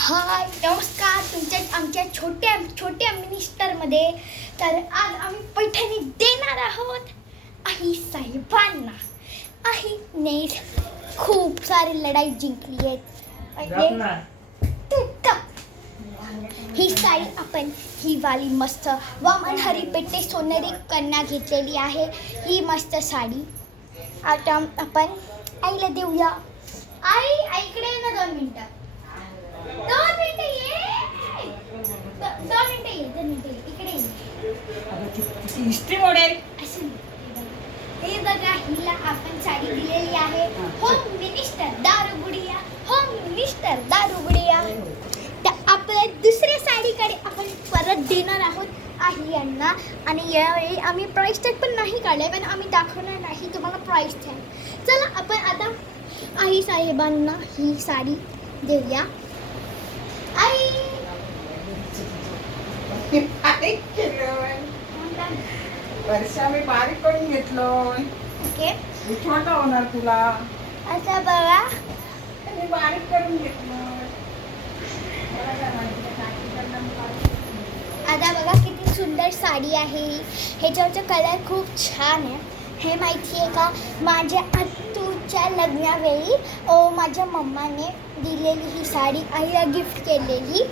हाय नमस्कार तुमच्या आमच्या छोट्या मिनिस्टरमध्ये. तर आज आम्ही पैठणी देणार आहोत आई साहेबांना. आईने खूप सारी लढाई जिंकली आहेत. ही साडी आपण ही वाली मस्त वामन हरिपेटे सोनेरी कन्या घेतलेली आहे. ही मस्त साडी आता आपण आईला देऊया. आई आईकडे ये ना 2 मिनिटं. 2 मिनिटं ये. 2 मिनिटं ये इकडे ये. हिस्ट्री मॉडेल हे बघा हिला आपण साडी दिलेली आहे. होम मिनिस्टर दारूगुडिया. होम मिनिस्टर दारूगुडिया. तर आपण दुसऱ्या साडीकडे आपण परत देणार आहोत आई यांना. आणि यावेळी आम्ही प्राईस टॅग पण नाही काढले, पण आम्ही दाखवणार नाही तुम्हाला प्राईस टॅग. चला आपण आता आई साहेबांना ही साडी देऊया. आई वर्षा मी बारीक करून घेतलोय. ओके छोटा होणार तुला. आता बघा मी बारीक करून घेतलोय. आता बघा किती सुंदर साडी आहे. ह्याच्यावरचा कलर खूप छान आहे. हे माहिती आहे का, माझ्या आत्तूच्या लग्नावेळी माझ्या मम्माने दिलेली ही साडी आईला गिफ्ट केलेली,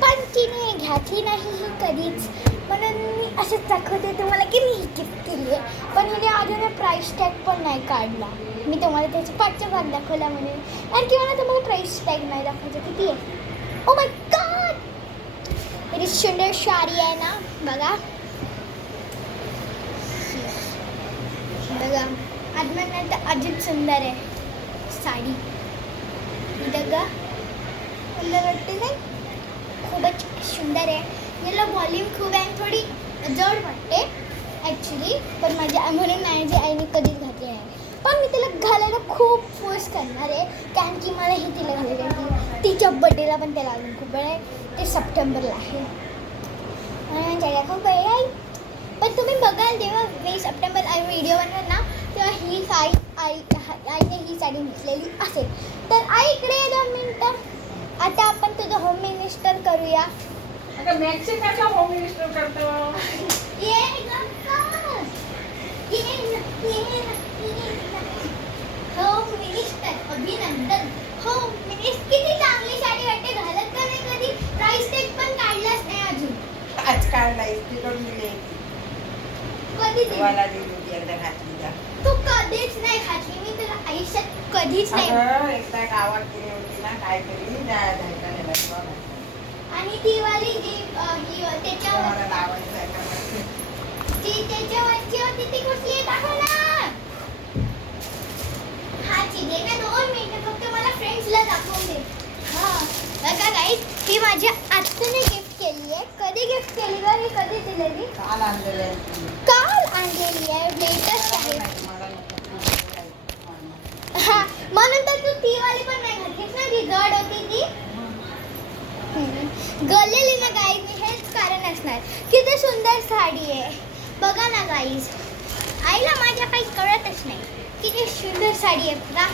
पण तिने घातली नाही ही कधीच. म्हणून मी असंच दाखवते तुम्हाला की मी गिफ्ट केली आहे. पण हिने अजून प्राईस टॅग पण नाही काढला. मी तुम्हाला त्याचा पाठचा भाग दाखवला म्हणून. आणखी मला तुम्हाला प्राईस टॅग नाही दाखवायचं. किती आहे? ओ माय गॉड, किती सुंदर साडी आहे ना. बघा बघा आजमन तर अजून सुंदर आहे साडी. बघा सुंदर वाटते नाही? खूपच सुंदर आहे. याला व्हॉल्यूम खूप आहे, थोडी जड वाटते ॲक्च्युली, पण माझ्या म्हणून माझ्या आईने कधीच घातली नाही. पण मी तिला घालायला खूप फोर्स करणार आहे, कारण की मला ही तिला घालायला आहे. तिच्या बड्डेला पण त्याला अजून खूप वेळ आहे. ते सप्टेंबरला आहे. त्याला खूप वेळ आहे. पण तुम्ही बघाल जेव्हा 20 सप्टेंबर आई व्हिडिओ बनवेल ना, तेव्हा ही आईने ही साडी घेतलेली असेल. तर आई इकडे 2 मिनिटं. आता आपण तुझं होम मिनिस्टर करूया. मेक्सिकाचा होम मिनिस्टर करतो. होम मिनिस्टर अभिनंदन. होम मिनिस्टर किती चांगली साडी वाटते. घालत का नाही कधी. प्राइस टॅग पण काढलाच नाही अजून. आज काढला इस्त्री करून दिली. कधी दिली? मला दिली होती एकदा घातली का. तू कधीच नाही घातली. मी तुला आयुष्यात कधीच नाही. एकदा गावात गेली होती ना, काय केली आणि ती वाली जी त्याच्यावर ती त्याच्यावरची होती ती कुठली दाखव ना. हा दे ना 2 मिनिटं फक्त मला फ्रेंड्सला दाखवून दे. हां बघा गाईज, ही माझ्या आत्तूने गिफ्ट केली आहे. कधी गिफ्ट केली बरं? ही कधी दिलेली? काल आणलेली आहे. काल आणलेली आहे. लेटेस्ट आहे. हां म्हणून तर तू ती वाली पण नाही घातलीस ना, जी जड होती ती. गळलेली ना गाईज, हेच कारण असणार. किती सुंदर साडी आहे बघा ना गाईज. आईला माझ्या काही कळतच नाही. किती सुंदर साडी आहे ना.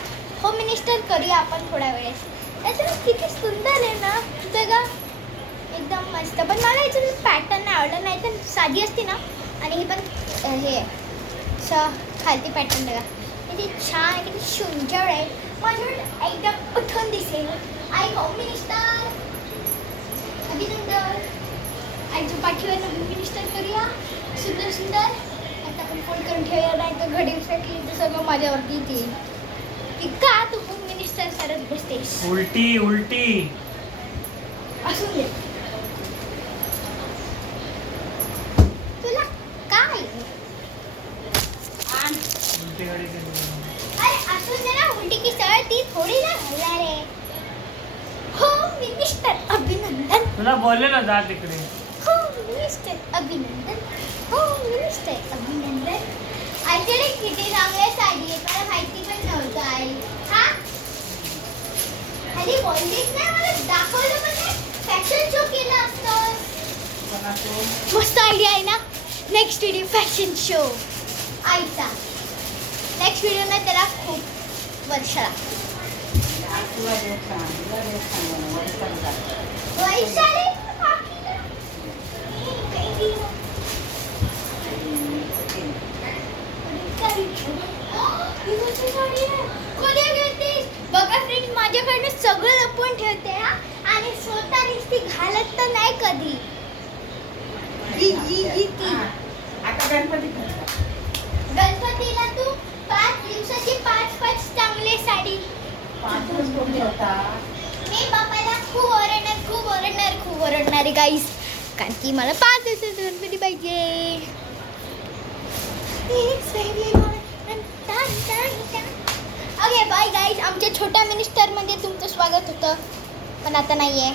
होम मिनिस्टर करूया आपण थोड्या वेळेस. त्याच्यात किती सुंदर आहे ना बघा, एकदम मस्त. पण मला याचं पॅटर्न नाही आवडलं. नाही तर साधी असते ना. आणि ही पण हे खालती पॅटर्न बघा किती छान आहे, किती सुंदर आहे. माझ्यावर एकदम उठून दिसेल. आई होम मिनिस्टर अभिनंदन. आईच्या पाठीवर होम मिनिस्टर करूया. सुंदर सुंदर. आता आपण फोन करून ठेवूया, नाही तर घडी फेकली तर सगळं माझ्यावरती येईल. की का तू होम मिनिस्टर करत बसतेस? उलटी असून दे. तुला काय अरे असून दे ना. उलटी की सरळ ती थोडी ना घालणार आहे. होम मिनिस्टर अभिनंदन. तुला बोललेलं जा तिकडे. होम मिनिस्टर अभिनंदन. होम मिनिस्टर अभिनंदन. आईकडे किती चांगल्या साडी आहे, मला माहिती पण नव्हतं. आई हा खाली बोललीच नाही, मला दाखवलं पण नाही. फॅशन शो केला असतं. मस्त आयडिया आहे ना. नेक्स्ट व्हिडिओ फॅशन शो आईचा. नेक्स्ट व्हिडिओ ना त्याला खूप वर्षाला. तुला देव सांग, तुला देव सांग. सगळं लपवून ठेवते हा आणि स्वतः नुसती घालत तर नाही कधी. ही ती. हा. आता गणपती करतात. गणपतीला तू 5 दिवसाची 5 चांगले साडी. 5 दिवस कोण ठेवता? मी बापाला खूप ओरडणार आहे गाईस, कारण की मला 5 दिवसाचा गणपती पाहिजे. ओके बाय गाईस. आमच्या छोट्या मिनिस्टरमध्ये तुमचं स्वागत होतं, पण आता नाही आहे.